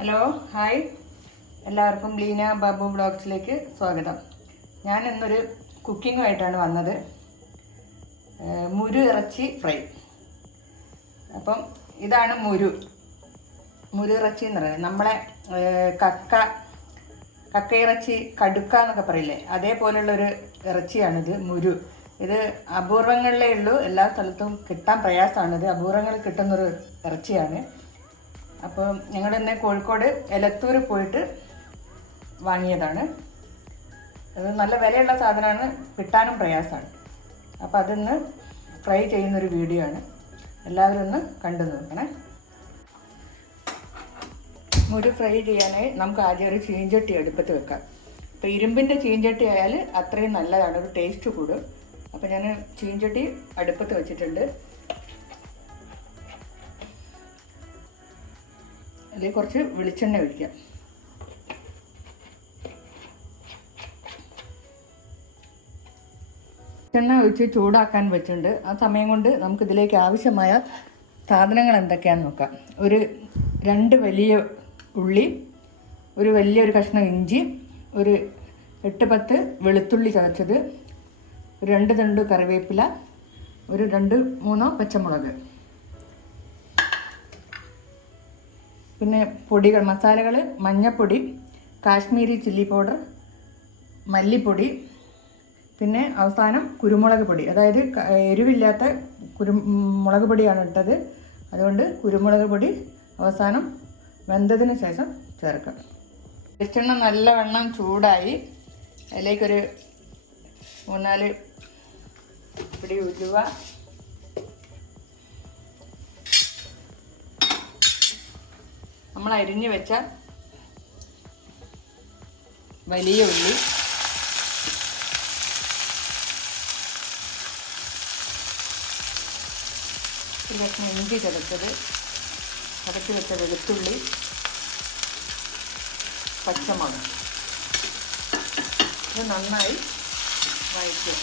Hello hi എല്ലാവർക്കും ലീന ബാബു ബ്ലോഗ്സിലേക്ക് സ്വാഗതം. ഞാൻ ഇന്നൊരു കുക്കിങ്ങുമായിട്ടാണ് വന്നത്. മുരു ഇറച്ചി ഫ്രൈ. അപ്പം ഇതാണ് മുരു. മുരു ഇറച്ചി എന്ന് പറയുന്നത്. നമ്മളെ കക്ക കക്ക ഇറച്ചി കടുക്ക എന്നൊക്കെ പറയില്ലേ? അതേപോലുള്ളൊരു ഇറച്ചിയാണിത് മുരു. ഇത് അപൂർവങ്ങളിലേ ഉള്ളൂ. എല്ലാ സ്ഥലത്തും കിട്ടാൻ പ്രയാസമാണിത് അപൂർവങ്ങളിൽ കിട്ടുന്നൊരു ഇറച്ചിയാണ്. അപ്പോൾ ഞങ്ങൾ തന്നെ കോഴിക്കോട് എലത്തൂർ പോയിട്ട് വാങ്ങിയതാണ്. അത് നല്ല വിലയുള്ള സാധനമാണ് കിട്ടാനും പ്രയാസമാണ്. അപ്പോൾ അതിന്ന് ഫ്രൈ ചെയ്യുന്നൊരു വീഡിയോ ആണ്. എല്ലാവരും ഒന്ന് കണ്ടു നോക്കണേ. മുടി ഫ്രൈ ചെയ്യാനായി നമുക്ക് ആദ്യം ഒരു ചീഞ്ചട്ടി അടുപ്പത്ത് വെക്കാം. അപ്പോൾ ഇരുമ്പിന്റെ ചീഞ്ചട്ടി ആയാൽ അത്രയും നല്ലതാണ് ഒരു ടേസ്റ്റ് കൂടും. അപ്പോൾ ഞാൻ ചീഞ്ചട്ടി അടുപ്പത്ത് വെച്ചിട്ടുണ്ട്. അതിൽ കുറച്ച് വെളിച്ചെണ്ണ ഒഴിക്കാം വെളിച്ചെണ്ണ ഒഴിച്ച് ചൂടാക്കാൻ വെച്ചിട്ടുണ്ട്. ആ സമയം കൊണ്ട് നമുക്ക് ഇതിലേക്ക് ആവശ്യമായ സാധനങ്ങൾ എന്തൊക്കെയാണെന്ന് നോക്കാം. ഒരു രണ്ട് വലിയ ഉള്ളി ഒരു വലിയൊരു കഷ്ണം ഇഞ്ചി ഒരു എട്ട് പത്ത് വെളുത്തുള്ളി ചതച്ചത് രണ്ട് തണ്ട് കറിവേപ്പില ഒരു രണ്ട് മൂന്നോ പച്ചമുളക്. പിന്നെ പൊടികൾ മസാലകൾ മഞ്ഞപ്പൊടി കാശ്മീരി ചില്ലി പൗഡർ മല്ലിപ്പൊടി പിന്നെ അവസാനം കുരുമുളക് പൊടി. അതായത് എരിവില്ലാത്ത കുരു മുളക് പൊടിയാണ് ഇട്ടത്. അതുകൊണ്ട് കുരുമുളക് പൊടി അവസാനം വെന്തതിന് ശേഷം ചേർക്കാം. വെളിച്ചെണ്ണ നല്ലവണ്ണം ചൂടായി. അതിലേക്കൊരു മൂന്നാൽ പിടി ഉലുവ നമ്മൾ അരിഞ്ഞു വെച്ച വലിയ ഉള്ളി. കഷ്ണം ഇഞ്ചി ചതച്ചത് അടക്കി വെച്ച വെളുത്തുള്ളി പച്ചമുളക്. ഇത് നന്നായി വഴറ്റുക.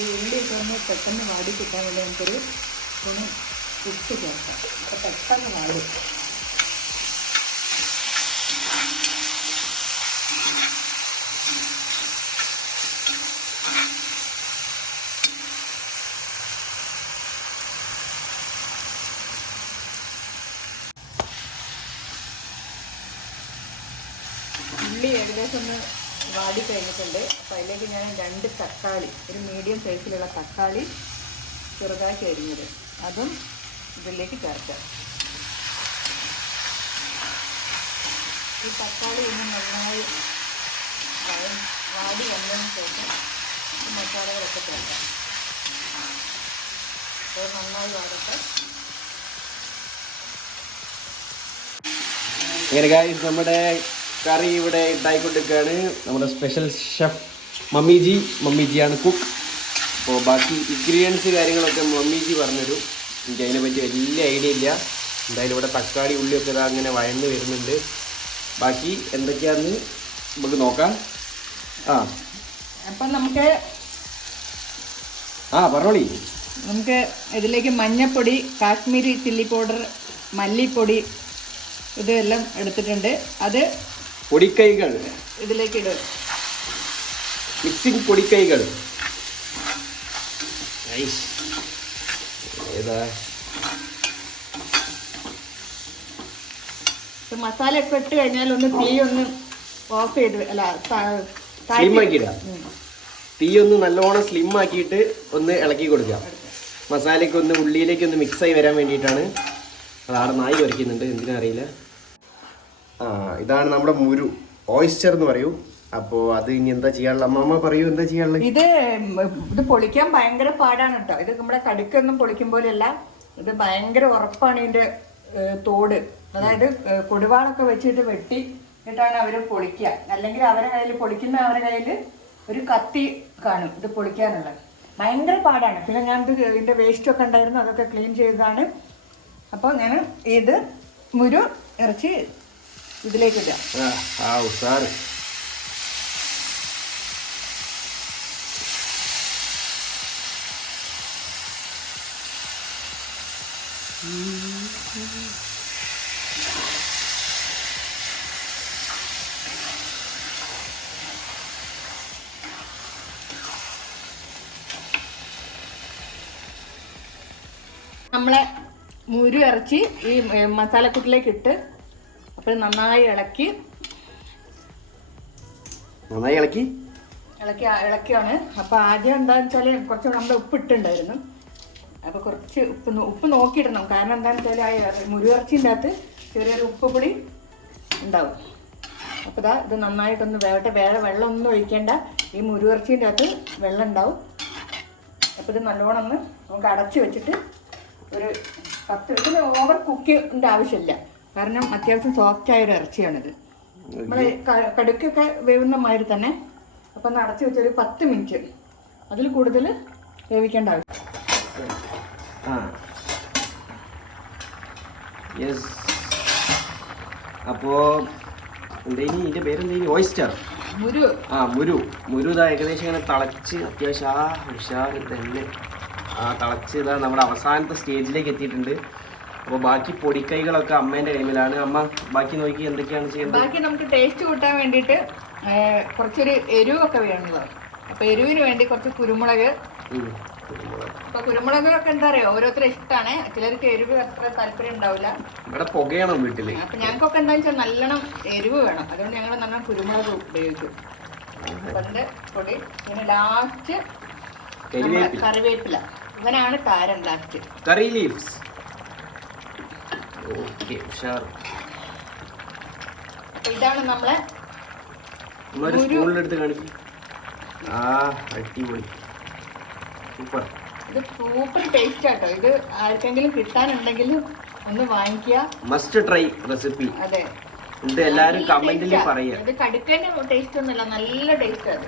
ഈ ഉള്ളി ഒക്കെ ഒന്ന് പെട്ടെന്ന് വാടി കിട്ടാൻ വേണ്ടി നമുക്കൊരു ഒന്ന് ഇട്ട് ചേർക്കാം. അപ്പോൾ പെട്ടെന്ന് വാടും. ഉള്ളി ഏകദേശം ഒന്ന് വാടി കഴിഞ്ഞിട്ടുണ്ട്. അപ്പോൾ അതിലേക്ക് ഞാൻ രണ്ട് തക്കാളി ഒരു മീഡിയം സൈസിലുള്ള തക്കാളി ചെറുതാക്കി അരിഞ്ഞത് അതും ഇതിലേക്ക് ചേർക്കാം. ഈ തക്കാളി ഒന്ന് നന്നായി വാടി വന്നതിന് ശേഷം മസാലകളൊക്കെ ചേർക്കാം. അപ്പോൾ നന്നായി വാടട്ടെ അങ്ങനെ ഗായ്സ് നമ്മുടെ കറി ഇവിടെ ഉണ്ടായിക്കൊണ്ടിരിക്കുകയാണ് നമ്മുടെ സ്പെഷ്യൽ ഷെഫ് മമ്മിജി മമ്മിജിയാണ് കുക്ക് അപ്പോൾ ബാക്കി ഇൻഗ്രീഡിയൻസ് കാര്യങ്ങളൊക്കെ മമ്മിജി പറഞ്ഞുതരും. എനിക്ക് അതിനെപ്പറ്റി വലിയ ഐഡിയ ഇല്ല. എന്തായാലും ഇവിടെ തക്കാളി ഉള്ളിയൊക്കെ ഇതാ അങ്ങനെ വഴന്ന് വരുന്നുണ്ട്. ബാക്കി എന്തൊക്കെയാന്ന് നമുക്ക് നോക്കാം. ആ. അപ്പം നമുക്ക് ആ പറഞ്ഞോളി. നമുക്ക് ഇതിലേക്ക് മഞ്ഞപ്പൊടി കാശ്മീരി ചില്ലി പൗഡർ മല്ലിപ്പൊടി ഇതെല്ലാം എടുത്തിട്ടുണ്ട്. അത് പൊടിക്കൈകൾ. ഇതിലേക്ക് ഇടും മിക്സിംഗ് പൊടിക്കൈകൾ. ഏതാ? മസാല ഒക്കെ ഇട്ട് കഴിഞ്ഞാൽ ഒന്ന് തീ ഒന്ന് ഓഫ് ചെയ്ത് അല്ല സ്ലിം ആക്കിയിടാം തീ ഒന്ന് നല്ലോണം സ്ലിം ആക്കിയിട്ട് ഒന്ന് ഇളക്കി കൊടുക്കാം. മസാലയ്ക്ക് ഒന്ന് ഉള്ളിയിലേക്ക് ഒന്ന് മിക്സ് ആയി വരാൻ വേണ്ടിയിട്ടാണ്. അതാടെ നായി ഒരുക്കുന്നുണ്ട് എന്തിനാ അറിയില്ല. ഇതാണ് നമ്മുടെ മുരു ഓയിസ്റ്റർ എന്ന് പറയൂ. അപ്പോ അത് ഇനി എന്താ ചെയ്യാനുള്ള അമ്മമ്മ പറയൂ എന്താ ചെയ്യാനുള്ളത്? ഇത് ഇത് പൊളിക്കാൻ ഭയങ്കര പാടാണ് കേട്ടോ. ഇത് നമ്മുടെ കടുക്കൊന്നും പൊളിക്കും പോലെയല്ല ഇത് ഭയങ്കര ഉറപ്പാണ് ഇതിന്റെ തോട്. അതായത് കൊടുവാളൊക്കെ വെച്ചിട്ട് വെട്ടി ഇട്ടാണ് അവർ പൊളിക്കുക. അല്ലെങ്കിൽ അവരെ കയ്യിൽ പൊളിക്കുന്ന അവരുടെ കയ്യിൽ ഒരു കത്തി കാണും ഇത് പൊളിക്കാനുള്ളത്. ഭയങ്കര പാടാണ്. പിന്നെ ഞാൻ ഇത് ഇതിന്റെ വേസ്റ്റ് ഒക്കെ ഉണ്ടായിരുന്നു അതൊക്കെ ക്ലീൻ ചെയ്തതാണ്. അപ്പോൾ ഞാൻ ഇത് മുരു ഇറച്ചി ഇതിലേക്ക് ആ നമ്മളെ മുരു ഇറച്ചി ഈ മസാലക്കൂട്ടിലേക്ക് ഇട്ട് അപ്പോൾ നന്നായി ഇളക്കി. നന്നായി ഇളക്കി? ഇളക്കി ഇളക്കിയാണ്. അപ്പോൾ ആദ്യം എന്താണെന്ന് വെച്ചാൽ കുറച്ച് നമ്മുടെ ഉപ്പ് ഇട്ടുണ്ടായിരുന്നു അപ്പോൾ കുറച്ച് ഉപ്പ് ഉപ്പ് നോക്കിയിടണം. കാരണം എന്താന്ന് വെച്ചാൽ ആ മുരുവിറച്ചിന്റെ അകത്ത് ചെറിയൊരു ഉപ്പ് പൊടി ഉണ്ടാവും. അപ്പോൾ ഇതാ ഇത് നന്നായിട്ടൊന്ന് വേവട്ടെ. വേറെ വെള്ളം ഒന്നും ഒഴിക്കേണ്ട. ഈ മുരുവിറച്ചിന്റെ അകത്ത് വെള്ളം ഉണ്ടാവും. അപ്പോൾ ഇത് നല്ലോണം ഒന്ന് നമുക്ക് അടച്ചു വെച്ചിട്ട് ഒരു പത്ത് ഇതിന് ഓവർ കുക്കിന്റെ ആവശ്യമില്ല. കാരണം അത്യാവശ്യം സോഫ്റ്റ് ആയൊരു ഇറച്ചിയാണിത്. നമ്മൾ കടുക്കൊക്കെ വേവുന്ന മാതിരി തന്നെ അപ്പം ഒന്ന് അടച്ച് വെച്ചൊരു പത്ത് മിനിറ്റ് അതിൽ കൂടുതൽ വേവിക്കേണ്ട ആവശ്യം. അപ്പോൾ എന്തേനി? പേരെന്തേനി? ഓയിസ്റ്റർ മുരു. ആ മുരു. മുരു ഇതാ ഏകദേശം ഇങ്ങനെ തിളച്ച് അത്യാവശ്യം ആ ഉഷാർ തന്നെ. ആ തിളച്ച് ഇതാ നമ്മുടെ അവസാനത്തെ സ്റ്റേജിലേക്ക് എത്തിയിട്ടുണ്ട്. അപ്പോൾ ബാക്കി പൊടിക്കൈകളൊക്കെ അമ്മേന്റെ കൈമിലാണ് അമ്മ ബാക്കി നോക്കി എന്തൊക്കെയാണ് ചെയ്യുന്നത് ബാക്കി നമുക്ക് ടേസ്റ്റ് കൂട്ടാൻ വേണ്ടിയിട്ട് കുറച്ചൊരു എരിവൊക്കെ വേണ്ടത് അപ്പോൾ എരിവിന് വേണ്ടി കുറച്ച് കുരുമുളക്. ഇപ്പൊ കുരുമുളകൊക്കെ എന്താ പറയാ ഓരോരുത്തരും ഇഷ്ടമാണ് ചിലർക്ക് എരിവ് അത്ര താല്പര്യം ഉണ്ടാവില്ല. ഇവിടെ പുകയണം വീട്ടിൽ. അപ്പൊ ഞങ്ങൾക്കൊക്കെ എന്താ വെച്ചാൽ നല്ലോണം എരിവ് വേണം. അതുകൊണ്ട് ഞങ്ങൾ നല്ലോണം കുരുമുളക് ഉപയോഗിക്കും. അപ്പൊ പൊടി പിന്നെ ലാസ്റ്റ് കറിവേപ്പില. ഇവനാണ് താരം ലാസ്റ്റ് കറി ലീവ്സ് ഓക്കെ ഉഷാർ അപ്പൊ ഇതാണ് നമ്മളെ നമ്മളൊരു സ്പൂണിലെടുത്ത് കാണിക്കും. ആ അടിപൊളി. സൂപ്പർ. ഇത് സൂപ്പർ ടേസ്റ്റ് ആട്ടോ. ഇത് ആർക്കെങ്കിലും കിട്ടാനുണ്ടെങ്കിൽ ഒന്ന് വാങ്ങിക്കുക. മസ്റ്റ് ട്രൈ റെസിപ്പി അതെ. ഇത് എല്ലാരും കമന്റിൽ പറയുക ഇത് കടുക്കന്റെ ടേസ്റ്റ് ഒന്നുമില്ല. നല്ല ടേസ്റ്റ് അത്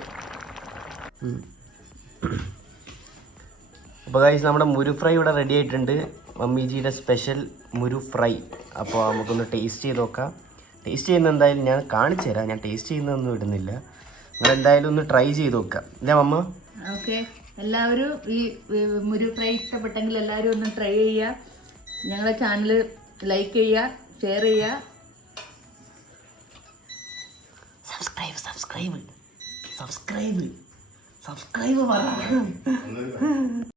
അപ്പോൾ ഗൈസ് നമ്മുടെ മുരു ഫ്രൈ ഇവിടെ റെഡി ആയിട്ടുണ്ട്. മമ്മിജിയുടെ സ്പെഷ്യൽ മുരു ഫ്രൈ അപ്പോൾ നമുക്കൊന്ന് ടേസ്റ്റ് ചെയ്ത് നോക്കാം. ടേസ്റ്റ് ചെയ്യുന്ന എന്തായാലും ഞാൻ കാണിച്ചു തരാം. ഞാൻ ടേസ്റ്റ് ചെയ്യുന്നതൊന്നും ഇടുന്നില്ല. നിങ്ങൾ എന്തായാലും ഒന്ന് ട്രൈ ചെയ്ത് നോക്കാം ഇല്ലേ മമ്മ? ഓക്കെ എല്ലാവരും ഈ മുരു ഫ്രൈ ഇഷ്ടപ്പെട്ടെങ്കിൽ എല്ലാവരും ഒന്ന് ട്രൈ ചെയ്യുക. ഞങ്ങളുടെ ചാനൽ ലൈക്ക് ചെയ്യുക ഷെയർ ചെയ്യുക. സബ്സ്ക്രൈബ് സബ്സ്ക്രൈബ് സബ്സ്ക്രൈബ് സബ്സ്ക്രൈബ് പറ.